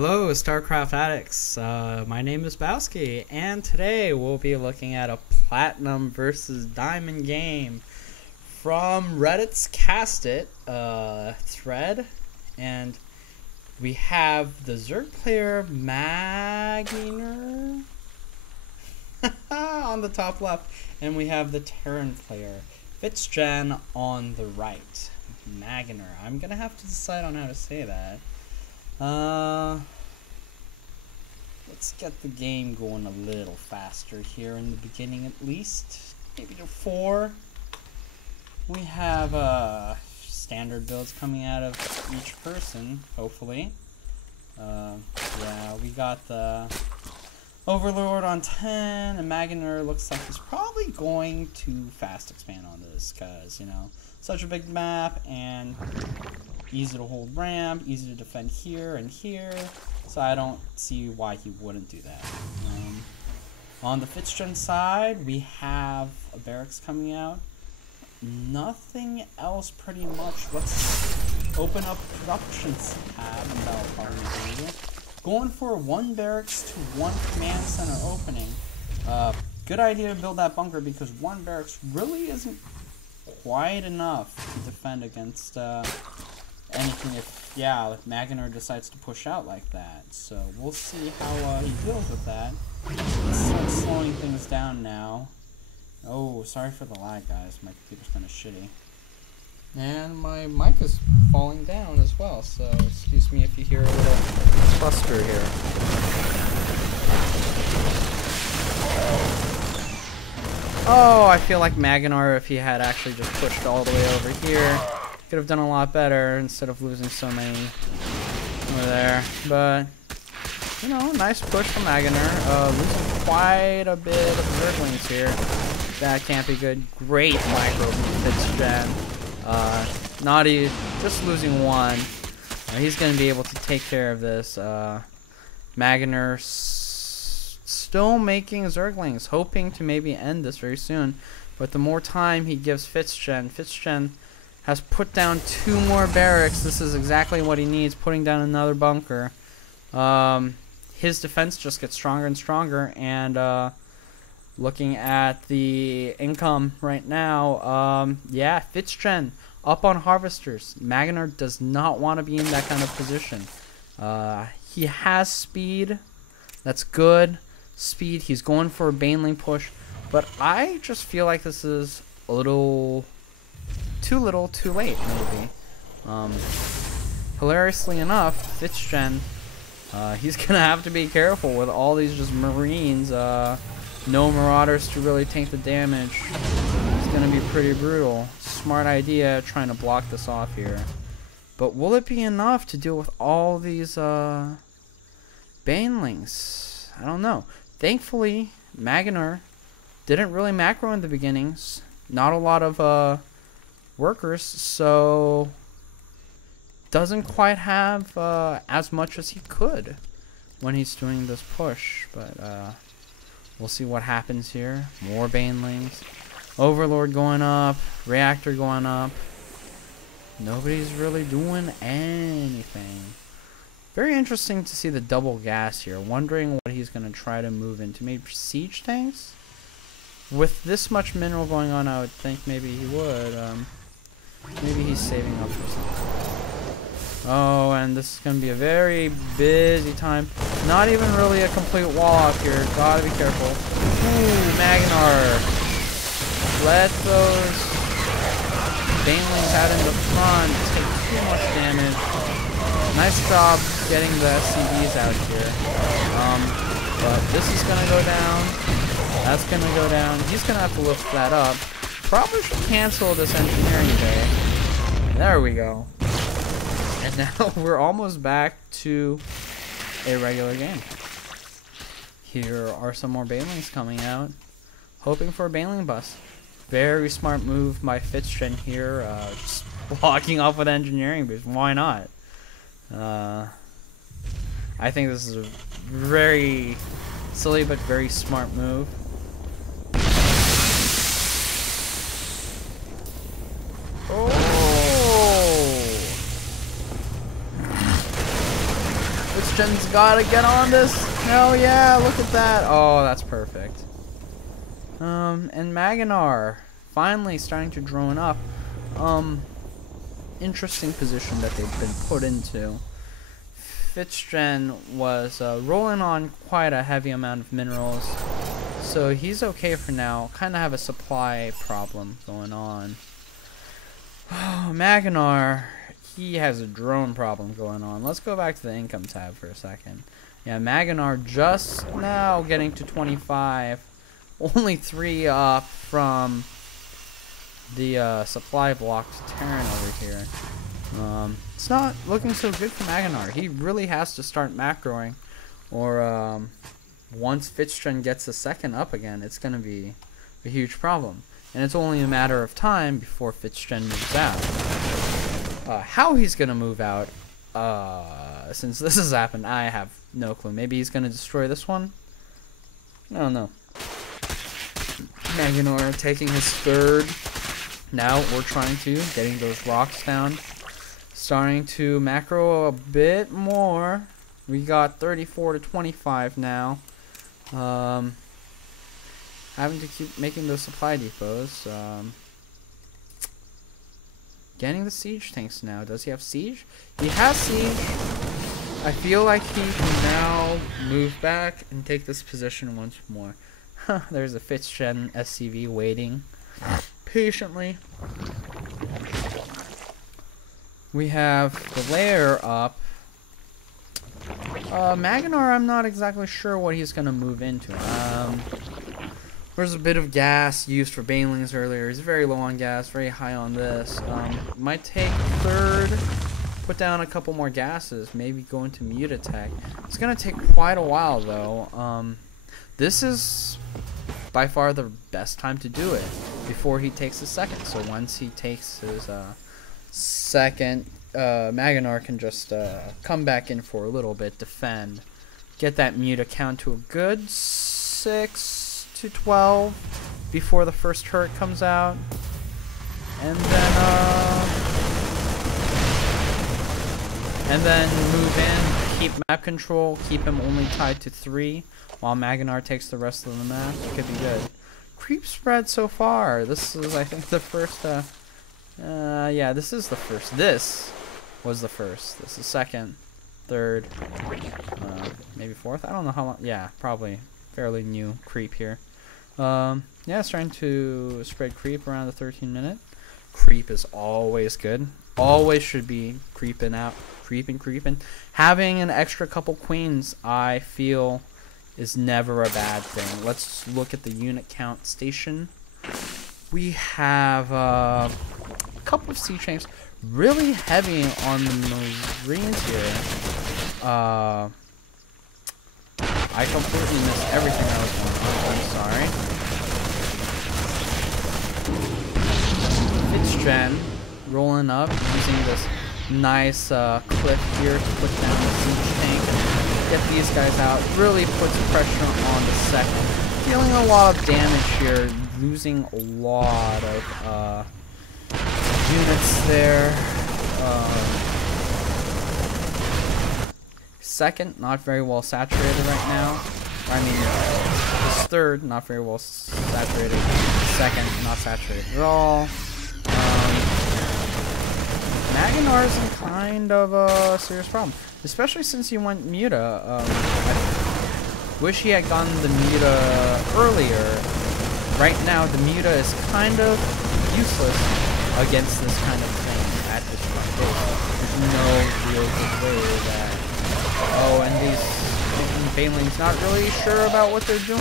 Hello, Starcraft addicts. My name is Bauski, and today we'll be looking at a Platinum versus Diamond game from Reddit's Cast It thread, and we have the Zerg player Magyner on the top left, and we have the Terran player Fitzgen on the right. Magyner. I'm gonna have to decide on how to say that. Let's get the game going a little faster here in the beginning, at least. Maybe to 4. We have standard builds coming out of each person, hopefully. Yeah, we got the Overlord on 10, and Magyner looks like he's probably going to fast expand on this, because, you know, such a big map, and easy to hold ramp, easy to defend here and here, so I don't see why he wouldn't do that. On the Fitzgen side, we have a barracks coming out. Nothing else pretty much. Let's open up production tab and that'll probably be easier. Going for 1 barracks to 1 command center opening. Good idea to build that bunker because 1 barracks really isn't quite enough to defend against anything if Magyner decides to push out like that. So we'll see how he deals with that. Let's start slowing things down now. Oh, sorry for the lag, guys. My computer's kind of shitty. And my mic is falling down as well, so excuse me if you hear a little cluster here. Oh, I feel like Magyner, if he had actually just pushed all the way over here, could have done a lot better instead of losing so many over there. But, you know, nice push from Magyner. Losing quite a bit of Zerglings here. That can't be good. Great micro Fitzgen. Just losing 1. He's going to be able to take care of this. Magyner still making Zerglings, hoping to maybe end this very soon. But the more time he gives Fitzgen has put down 2 more barracks. This is exactly what he needs, putting down another bunker. His defense just gets stronger and stronger, and looking at the income right now, yeah, Fitzgen up on harvesters. Magyner does not want to be in that kind of position. He has speed. That's good. Speed. He's going for a Baneling push. But I just feel like this is a little, too late, maybe. Hilariously enough, Fitzgen, he's going to have to be careful with all these just Marines. No Marauders to really tank the damage. It's going to be pretty brutal. Smart idea trying to block this off here. But will it be enough to deal with all these Banelings? I don't know. Thankfully, Magyner didn't really macro in the beginnings. Not a lot of workers, so doesn't quite have as much as he could when he's doing this push. But we'll see what happens here. More Banelings. Overlord going up. Reactor going up. Nobody's really doing anything. Very interesting to see the double gas here. Wondering what he's going to try to move into. Maybe siege tanks? With this much mineral going on, I would think maybe he would. Maybe he's saving up for something. Oh, and this is going to be a very busy time. Not even really a complete wall up here. Gotta be careful. Ooh, Magyner. Let those Banelings out in the front. Take too much damage. Nice job getting the SCVs out here. But this is going to go down. That's going to go down. He's going to have to lift that up. Probably should cancel this engineering bay. There we go. And now we're almost back to a regular game. Here are some more Banelings coming out. Hoping for a Baneling bust. Very smart move by Fitzgen here. Just blocking off with engineering base. Why not? I think this is a very silly but very smart move. Oh! Fitzgen's gotta get on this. Hell yeah, look at that. Oh, that's perfect. And Magyner finally starting to drone up. Interesting position that they've been put into. Fitzgen was rolling on quite a heavy amount of minerals, so he's okay for now. Kind of have a supply problem going on. Oh, Magyner, he has a drone problem going on. Let's go back to the income tab for a second. Yeah, Magyner just now getting to 25. Only 3 up from the supply blocks Terran over here. It's not looking so good for Magyner. He really has to start macroing, or once Fitzgen gets a second up again, it's going to be a huge problem. And it's only a matter of time before Fitzgen moves out. How he's going to move out, since this has happened, I have no clue. Maybe he's going to destroy this one? I don't know. Magyner taking his third. Now we're trying to, getting those rocks down. Starting to macro a bit more. We got 34 to 25 now. Having to keep making those supply depots. Getting the siege tanks now. Does he have siege? He has siege. I feel like he can now move back and take this position once more. There's a Fitzgen SCV waiting patiently. We have the layer up. Magyner, I'm not exactly sure what he's going to move into. There's a bit of gas used for banelings earlier. He's very low on gas, very high on this. Might take third, put down a couple more gases, maybe go into Mutatech. It's going to take quite a while, though. This is by far the best time to do it before he takes his second. So once he takes his second, Magyner can just come back in for a little bit, defend, get that Muta count to a good 6 to 12 before the first turret comes out, and then move in, keep map control, keep him only tied to 3 while Magyner takes the rest of the map. It could be good. Creep spread so far. This is, I think, the first. Yeah, this is the first. This was the first. This is second, third, maybe fourth. I don't know how long. Yeah, probably fairly new creep here. Yeah, starting to spread creep around the 13-minute. Creep is always good. Always should be creeping out, creeping. Having an extra couple queens, I feel, is never a bad thing. Let's look at the unit count station. We have a couple of sea chains, really heavy on the Marines here. I completely missed everything that was going on. I'm sorry. Fitzgen rolling up, using this nice cliff here to put down the siege tank and get these guys out. Really puts pressure on the second. Dealing a lot of damage here, losing a lot of units there. Second, not very well saturated right now. I mean, this third, not very well saturated. Second, not saturated at all. Magyner is in kind of a serious problem, especially since he went Muta. I wish he had gotten the Muta earlier. Right now, the Muta is kind of useless against this kind of thing at this front base. There's no real good way that. Oh, and these banelings not really sure about what they're doing.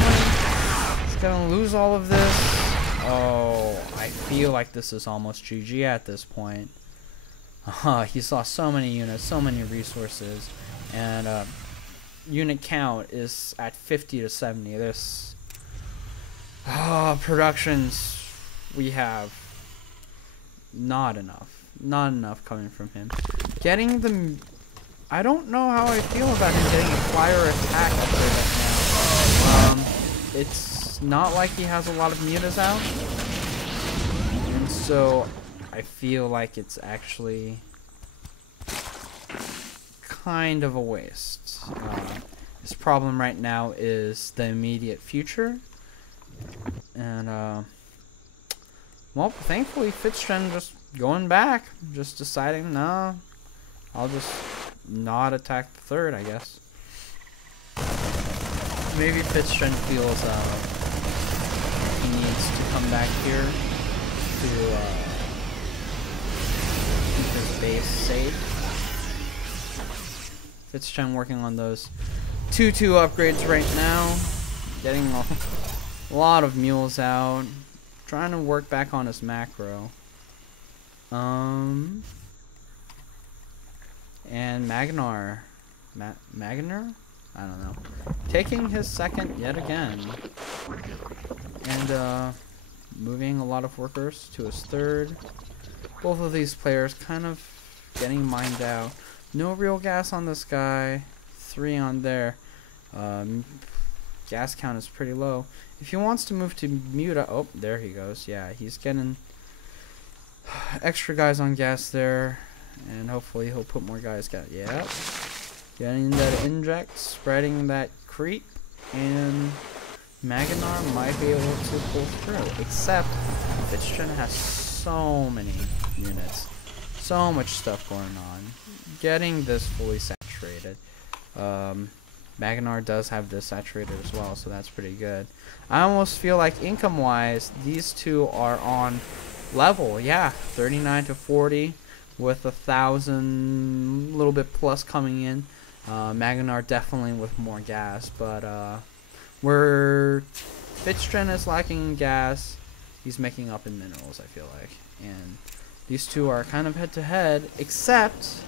He's gonna lose all of this. Oh, I feel like this is almost GG at this point. He's lost so many units, so many resources, and unit count is at 50 to 70. This productions, we have not enough coming from him. Getting the, I don't know how I feel about him getting a flyer attack up there right now. It's not like he has a lot of mutas out, and so I feel like it's actually kind of a waste. His problem right now is the immediate future. And, well, thankfully, Fitzgen just going back. Just deciding, no, I'll just not attack the third, I guess. Maybe Fitzgen feels, he needs to come back here to, keep his base safe. Fitzgen working on those 2-2 upgrades right now. Getting a lot of mules out. Trying to work back on his macro. And Magyner. Magyner? I don't know. Taking his second yet again. And moving a lot of workers to his third. Both of these players kind of getting mined out. No real gas on this guy. 3 on there. Gas count is pretty low. If he wants to move to Muta, oh, there he goes. Yeah, he's getting extra guys on gas there, and hopefully he'll put more guys. Yeah, getting that inject, spreading that creep, and Magyner might be able to pull through. Except Fitzgen has so many units, so much stuff going on. Getting this fully saturated. Magyner does have this saturated as well, so that's pretty good. I almost feel like income-wise, these two are on level. Yeah, 39 to 40 with 1,000, little bit plus coming in. Magyner definitely with more gas, but where Fitzgen is lacking in gas, he's making up in minerals, I feel like. And these two are kind of head-to-head, except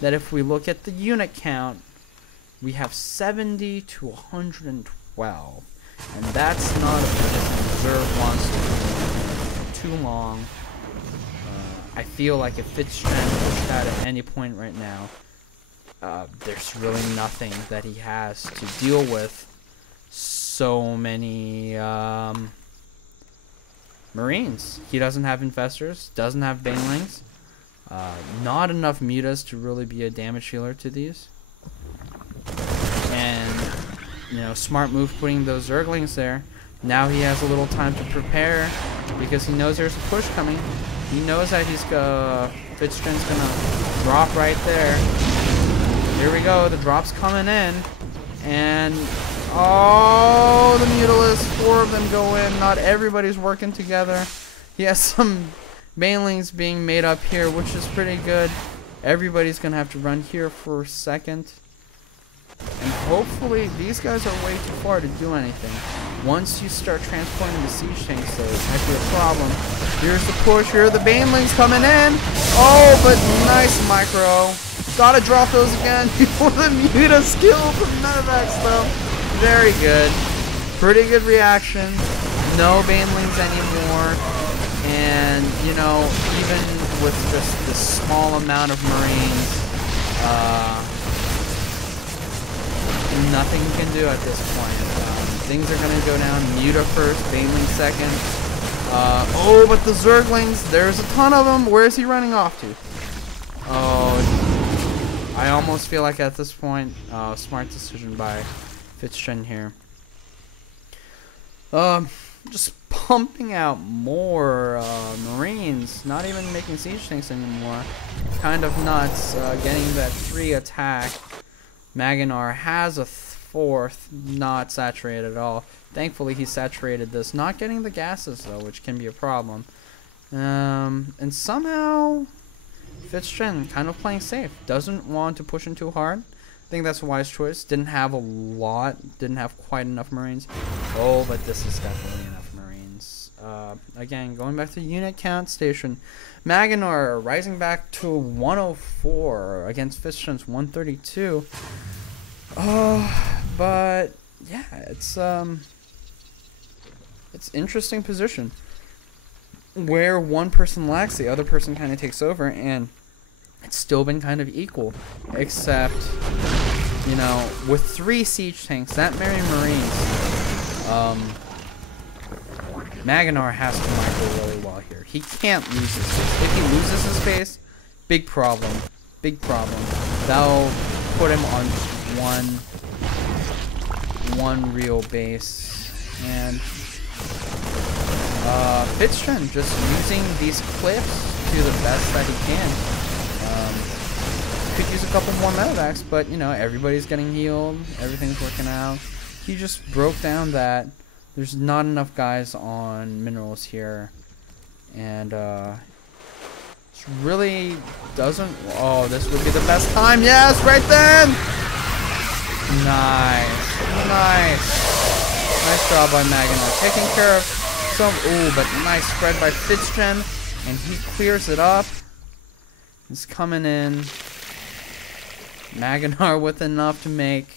that if we look at the unit count, we have 70 to 112, and that's not if reserve wants to too long. I feel like if Fitzgen pushed that at any point right now, there's really nothing that he has to deal with so many Marines. He doesn't have infestors, doesn't have banelings, not enough mutas to really be a damage healer to these. And, you know, smart move putting those Zerglings there. Now he has a little time to prepare because he knows there's a push coming. He knows that Fitzgen's gonna drop right there. Here we go, the drop's coming in. And, oh, the Mutalisks, 4 of them go in. Not everybody's working together. He has some banelings being made up here, which is pretty good. Everybody's gonna have to run here for a second. And hopefully, these guys are way too far to do anything. Once you start transporting the siege tanks, though, it might be a problem. Here's the push. Here are the banelings coming in. Oh, but nice micro. Gotta drop those again before the Muta skill from Medevac stuff. Very good. Pretty good reaction. No banelings anymore. And, you know, even with just this small amount of Marines, nothing you can do at this point. Things are going to go down. Muta first, Baneling second. Oh, but the Zerglings, there's a ton of them. Where is he running off to? Oh, I almost feel like at this point, smart decision by Fitzgen here. Just pumping out more Marines, not even making siege tanks anymore. Kind of nuts, getting that 3 attack. Magyner has a 4th, not saturated at all. Thankfully, he saturated this. Not getting the gases, though, which can be a problem. And somehow, Fitzgen kind of playing safe. Doesn't want to push him too hard. I think that's a wise choice. Didn't have a lot. Didn't have quite enough Marines. Oh, but this is definitely enough Marines. Again, going back to unit count station. Magyner rising back to 104 against Fitzgen's 132. But yeah, it's interesting position where one person lacks, the other person kind of takes over, and it's still been kind of equal, except, you know, with 3 siege tanks, that many Marines, Magyner has to micro really well here. He can't lose his space. If he loses his space, big problem. Big problem. That'll put him on one real base. And Fitzgen just using these cliffs to the best that he can. Could use a couple more medevacs, but you know, everybody's getting healed, everything's working out. He just broke down that there's not enough guys on minerals here, and really doesn't. Oh, this would be the best time. Yes, right then. Nice job by Magyner, taking care of some. Ooh, but nice spread by Fitzgen, and he clears it up. He's coming in. Magyner with enough to make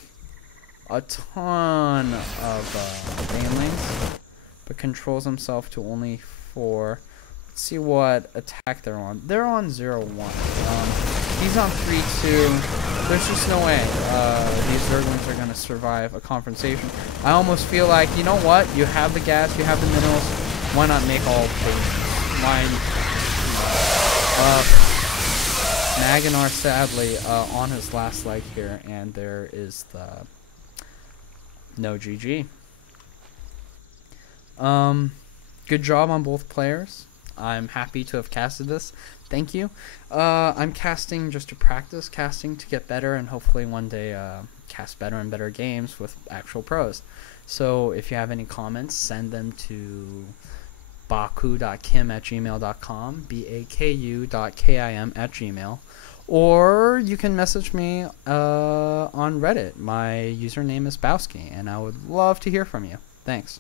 a ton of banelings, but controls himself to only 4. Let's see what attack they're on. They're on 0-1. He's on 3-2. There's just no way these Zerglings are going to survive a confrontation. I almost feel like, you know what? You have the gas, you have the minerals. Why not make all potions? Magyner sadly on his last leg here, and there is the no GG. Good job on both players. I'm happy to have casted this. Thank you. I'm casting just to practice casting to get better, and hopefully one day cast better and better games with actual pros. So if you have any comments, send them to baku.kim@gmail.com, baku.kim@gmail, or you can message me on Reddit. My username is Bauski, and I would love to hear from you. Thanks.